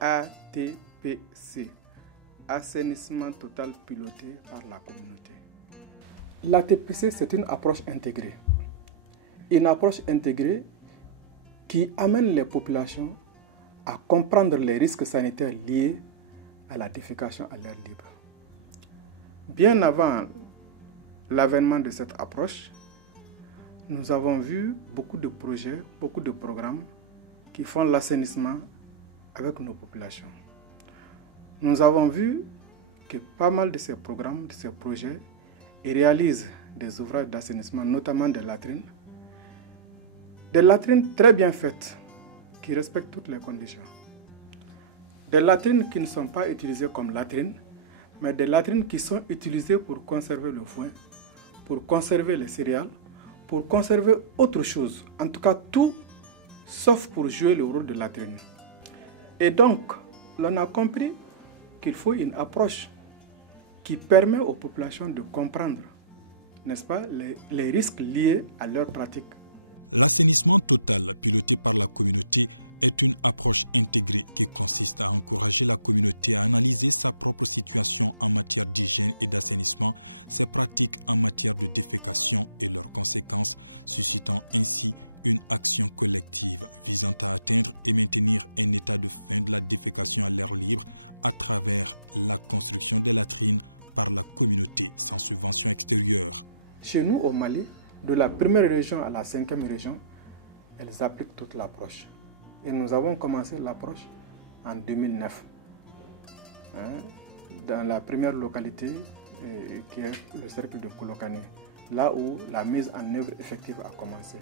ATPC, assainissement total piloté par la communauté. L'ATPC, c'est une approche intégrée. Une approche intégrée qui amène les populations à comprendre les risques sanitaires liés à la défécation à l'air libre. Bien avant l'avènement de cette approche, nous avons vu beaucoup de projets, beaucoup de programmes qui font l'assainissement avec nos populations. Nous avons vu que pas mal de ces programmes, de ces projets, ils réalisent des ouvrages d'assainissement, notamment des latrines très bien faites, qui respectent toutes les conditions. Des latrines qui ne sont pas utilisées comme latrines, mais des latrines qui sont utilisées pour conserver le foin, pour conserver les céréales, pour conserver autre chose. En tout cas, tout sauf pour jouer le rôle de latrine. Et donc, l'on a compris qu'il faut une approche qui permet aux populations de comprendre, n'est-ce pas, les risques liés à leur pratique. Chez nous, au Mali, de la première région à la 5e région, elles appliquent toute l'approche. Et nous avons commencé l'approche en 2009. Dans la première localité, qui est le cercle de Kolokani, là où la mise en œuvre effective a commencé.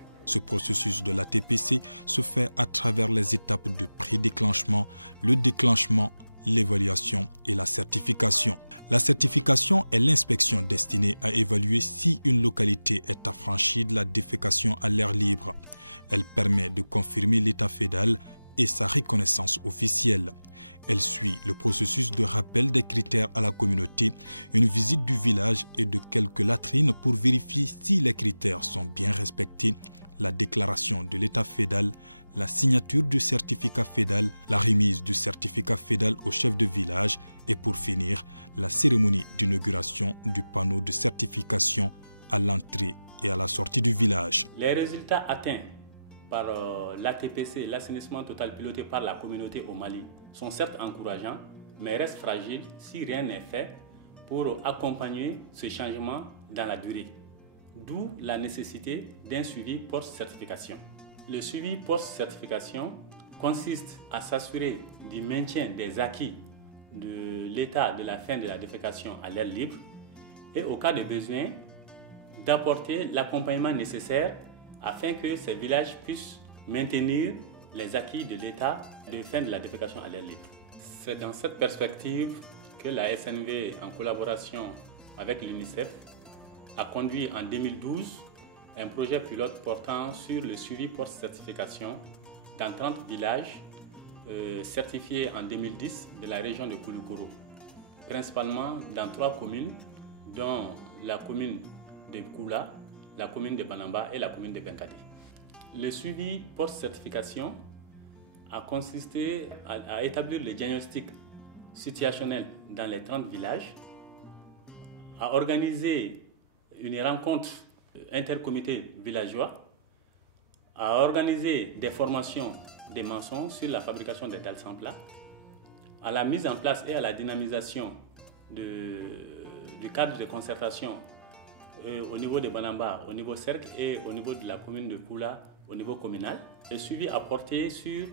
Les résultats atteints par l'ATPC, l'assainissement total piloté par la communauté au Mali, sont certes encourageants, mais restent fragiles si rien n'est fait pour accompagner ce changement dans la durée. D'où la nécessité d'un suivi post-certification. Le suivi post-certification consiste à s'assurer du maintien des acquis de l'état de la fin de la défécation à l'air libre et, au cas de besoin, d'apporter l'accompagnement nécessaire afin que ces villages puissent maintenir les acquis de l'état de fin de la défécation à l'air libre. C'est dans cette perspective que la SNV, en collaboration avec l'UNICEF, a conduit en 2012 un projet pilote portant sur le suivi post-certification dans 30 villages certifiés en 2010 de la région de Koulikoro, principalement dans 3 communes, dont la commune de Koula, la commune de Banamba et la commune de Benkadi. Le suivi post-certification a consisté à établir le diagnostic situationnel dans les 30 villages, à organiser une rencontre intercomité villageois, à organiser des formations des maçons sur la fabrication des dalles sans plat, à la mise en place et à la dynamisation du cadre de concertation au niveau de Banamba, au niveau cercle et au niveau de la commune de Koula, au niveau communal. Le suivi a porté sur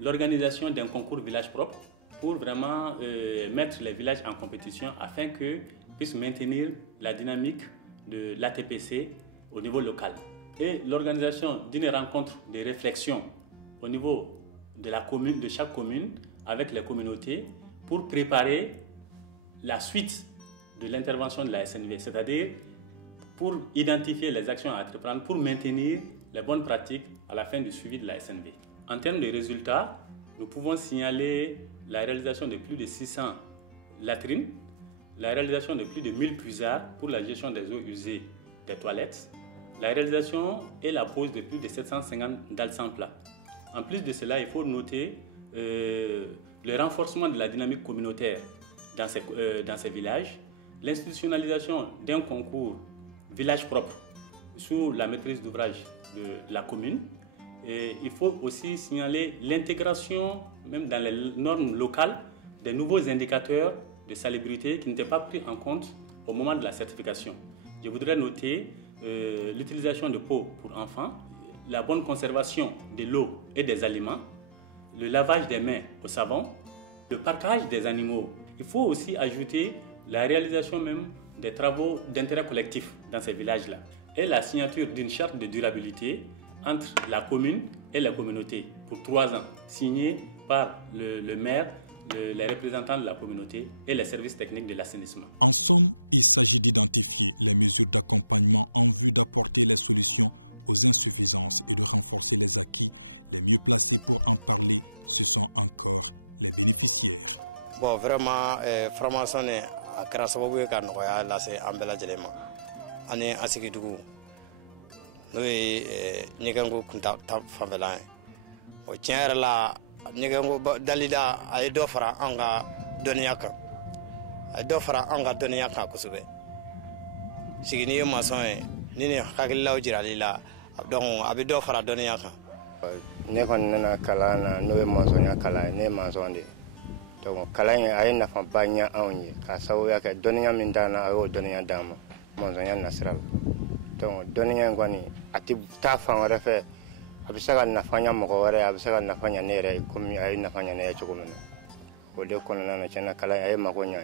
l'organisation d'un concours village propre pour vraiment mettre les villages en compétition afin qu'ils puissent maintenir la dynamique de l'ATPC au niveau local. Et l'organisation d'une rencontre de réflexion au niveau de la commune, de chaque commune, avec les communautés pour préparer la suite de l'intervention de la SNV, c'est-à-dire pour identifier les actions à entreprendre pour maintenir les bonnes pratiques à la fin du suivi de la SNV. En termes de résultats, nous pouvons signaler la réalisation de plus de 600 latrines, la réalisation de plus de 1000 puisards pour la gestion des eaux usées des toilettes, la réalisation et la pose de plus de 750 dalles sans plat. En plus de cela, il faut noter le renforcement de la dynamique communautaire dans ces villages, l'institutionnalisation d'un concours village propre sous la maîtrise d'ouvrage de la commune. Et il faut aussi signaler l'intégration, même dans les normes locales, des nouveaux indicateurs de salubrité qui n'étaient pas pris en compte au moment de la certification. Je voudrais noter l'utilisation de pots pour enfants, la bonne conservation de l'eau et des aliments, le lavage des mains au savon, le partage des animaux. Il faut aussi ajouter la réalisation même des travaux d'intérêt collectif dans ces villages-là et la signature d'une charte de durabilité entre la commune et la communauté pour 3 ans, signée par le maire, les représentants de la communauté et les services techniques de l'assainissement. Bon, vraiment, formation est à Karasababu et Karnoya, là c'est Ambela Djelema. On est à Sikidougou. Nous sommes Kunta Fambela. Au tien là, nous sommes Dalida, à Edofra, Anga, Doniaka. À Edofra, Anga, Doniaka, Kosobe. Si nous sommes maçons, nous sommes Kakila Jiralila, donc à Edofra, Doniaka. Nous sommes Kalana, nous sommes maçons, Kalana, nous sommes maçons. Donc, Kalani a une campagne à Onye, à Saouya, qui donne un mindana à donner un dame, Monzonia Nasral. Donc, donner un guani, à Taf en refait, à Bissaka Nafanya Mogore, à Bissaka Nafanya Nere, comme à une Nafanya Nere Chokumana. Au deux colonnes, Chana Kalaya et Magonia.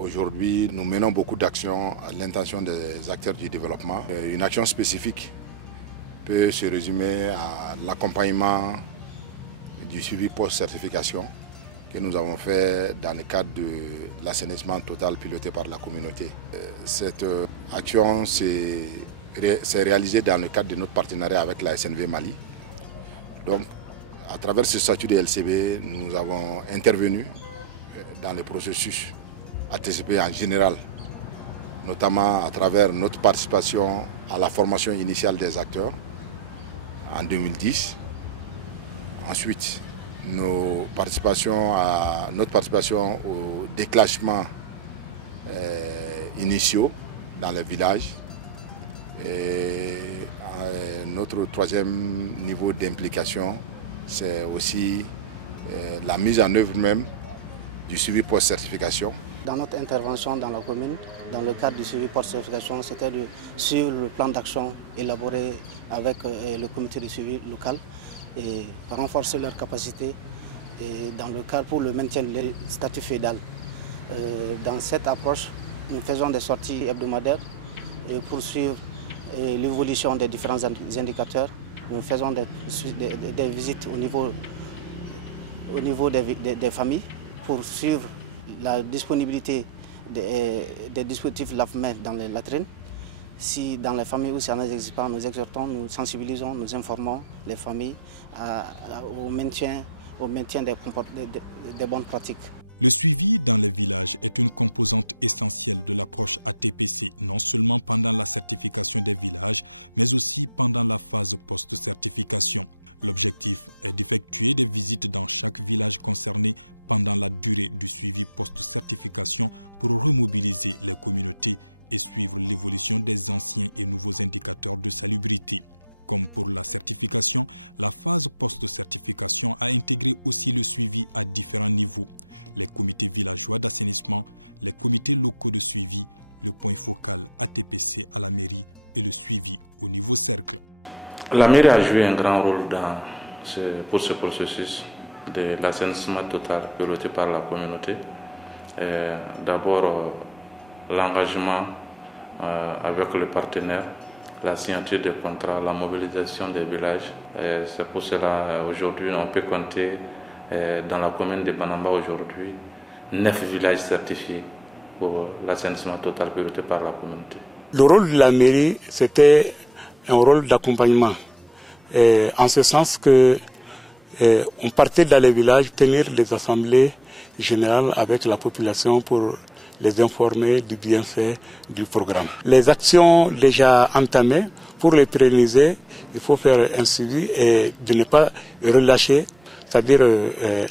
Aujourd'hui, nous menons beaucoup d'actions à l'intention des acteurs du développement. Une action spécifique peut se résumer à l'accompagnement du suivi post-certification que nous avons fait dans le cadre de l'assainissement total piloté par la communauté. Cette action s'est réalisée dans le cadre de notre partenariat avec la SNV Mali. Donc, à travers ce statut de LCB, nous avons intervenu dans le processus ATCP en général, notamment à travers notre participation à la formation initiale des acteurs en 2010. Ensuite, notre participation au déclenchement initiaux dans les villages. Et notre troisième niveau d'implication, c'est aussi la mise en œuvre même du suivi post-certification. Dans notre intervention dans la commune, dans le cadre du suivi post-certification, c'était de suivre le plan d'action élaboré avec le comité de suivi local et renforcer leurs capacités et dans le cadre pour le maintien du statut féodal. Dans cette approche, nous faisons des sorties hebdomadaires et pour suivre l'évolution des différents indicateurs. Nous faisons des visites au niveau des familles pour suivre la disponibilité des dispositifs lave-mains dans les latrines. Si dans les familles où ça n'existe pas, nous exhortons, nous sensibilisons, nous informons les familles au maintien des bonnes pratiques. La mairie a joué un grand rôle pour ce processus de l'assainissement total piloté par la communauté. D'abord, l'engagement avec le partenaire, la signature des contrats, la mobilisation des villages, C'est pour cela aujourd'hui on peut compter dans la commune de Banamba aujourd'hui 9 villages certifiés pour l'assainissement total piloté par la communauté. Le rôle de la mairie, c'était un rôle d'accompagnement. En ce sens que on partait dans les villages tenir des assemblées générales avec la population pour les informer du bienfait du programme. Les actions déjà entamées, pour les pérenniser, il faut faire un suivi et de ne pas relâcher, c'est-à-dire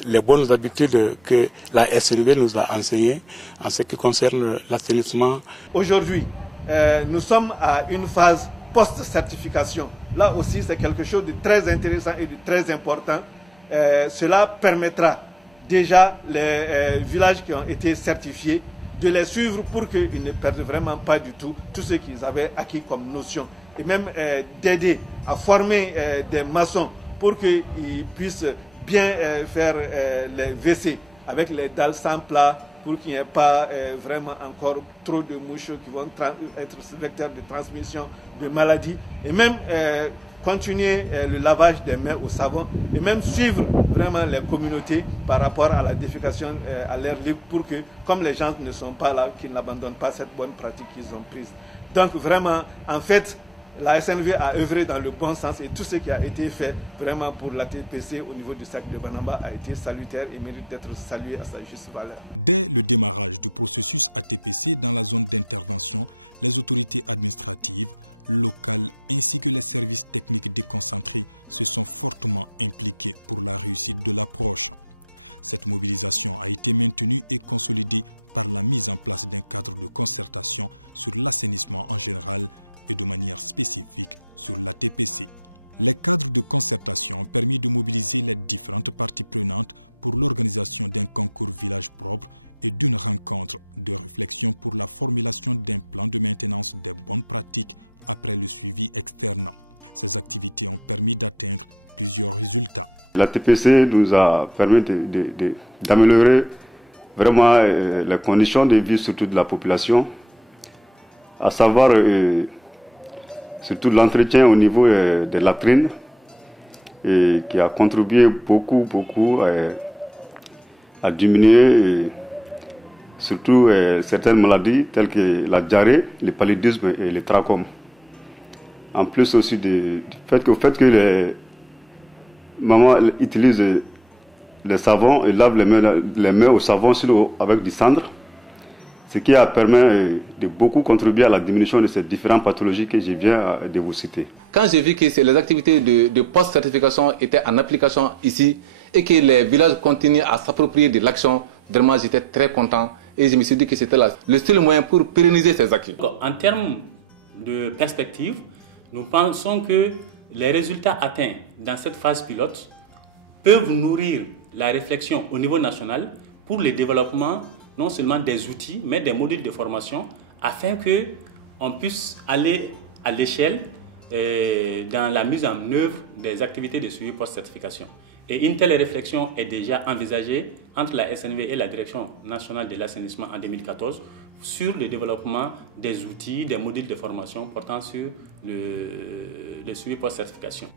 les bonnes habitudes que la SNV nous a enseignées en ce qui concerne l'assainissement. Aujourd'hui, nous sommes à une phase post-certification. Là aussi, c'est quelque chose de très intéressant et de très important. Cela permettra déjà les villages qui ont été certifiés de les suivre pour qu'ils ne perdent vraiment pas du tout ce qu'ils avaient acquis comme notion. Et même d'aider à former des maçons pour qu'ils puissent bien faire les WC avec les dalles sans plat pour qu'il n'y ait pas vraiment encore trop de mouches qui vont être vecteurs de transmission de maladies. Et même continuer le lavage des mains au savon et même suivre vraiment les communautés par rapport à la défécation à l'air libre pour que, comme les gens ne sont pas là, qu'ils n'abandonnent pas cette bonne pratique qu'ils ont prise. Donc vraiment, en fait, la SNV a œuvré dans le bon sens et tout ce qui a été fait vraiment pour la TPC au niveau du sac de Banamba a été salutaire et mérite d'être salué à sa juste valeur. La TPC nous a permis d'améliorer vraiment les conditions de vie, surtout de la population, à savoir surtout l'entretien au niveau des latrines, et qui a contribué beaucoup à diminuer surtout certaines maladies telles que la diarrhée, le paludisme et le trachome. En plus aussi du fait que les mamans utilisent les savons et lavent les mains au savon avec du cendre, ce qui a permis de beaucoup contribuer à la diminution de ces différentes pathologies que je viens de vous citer. Quand j'ai vu que les activités de post-certification étaient en application ici et que les villages continuent à s'approprier de l'action, vraiment j'étais très content et je me suis dit que c'était le seul moyen pour pérenniser ces actions. En termes de perspective, nous pensons que les résultats atteints dans cette phase pilote peuvent nourrir la réflexion au niveau national pour le développement non seulement des outils, mais des modules de formation afin qu'on puisse aller à l'échelle dans la mise en œuvre des activités de suivi post-certification. Et une telle réflexion est déjà envisagée entre la SNV et la Direction nationale de l'assainissement en 2014 sur le développement des outils, des modules de formation portant sur le suivi post-certification.